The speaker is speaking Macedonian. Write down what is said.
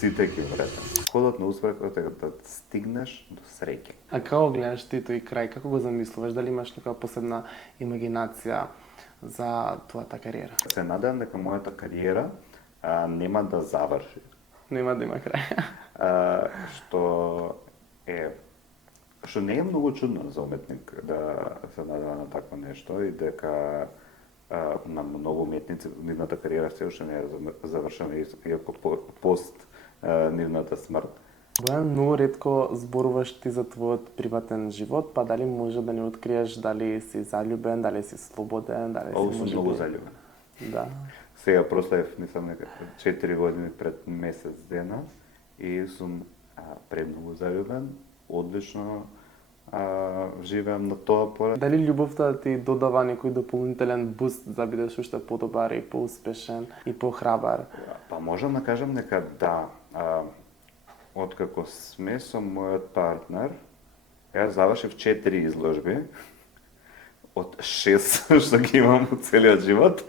сите ќе вретам. Кодот на успехот е да стигнеш до среќа. А како гледаш ти тој крај? Како го замислуваш? Дали имаш некоја посебна имагинација за твојата кариера? Се надевам дека мојата кариера нема да заврши. Нема да има крај. Што не е многу чудно за уметник да се надева на такво нешто и дека на многу уметници нивната кариера се уште не е завршена иако пост нивната смрт. Бојан, многу ретко зборуваш ти за твојот приватен живот, па дали може да ни откриеш дали си заљубен, дали си слободен, дали си Сум многу заљубен. Да. Сега прославив, мислам, нека 4 години пред месец дена и сум премногу заљубен, одлично живеам на тоа поле. Дали љубовта ти додава некој дополнителен буст за да бидеш уште подобар и поуспешен и похрабар? Па можам да кажам дека да. Откако сме со мојот партнер, јас завршив 4 изложби од 6 што ги имам во целиот живот.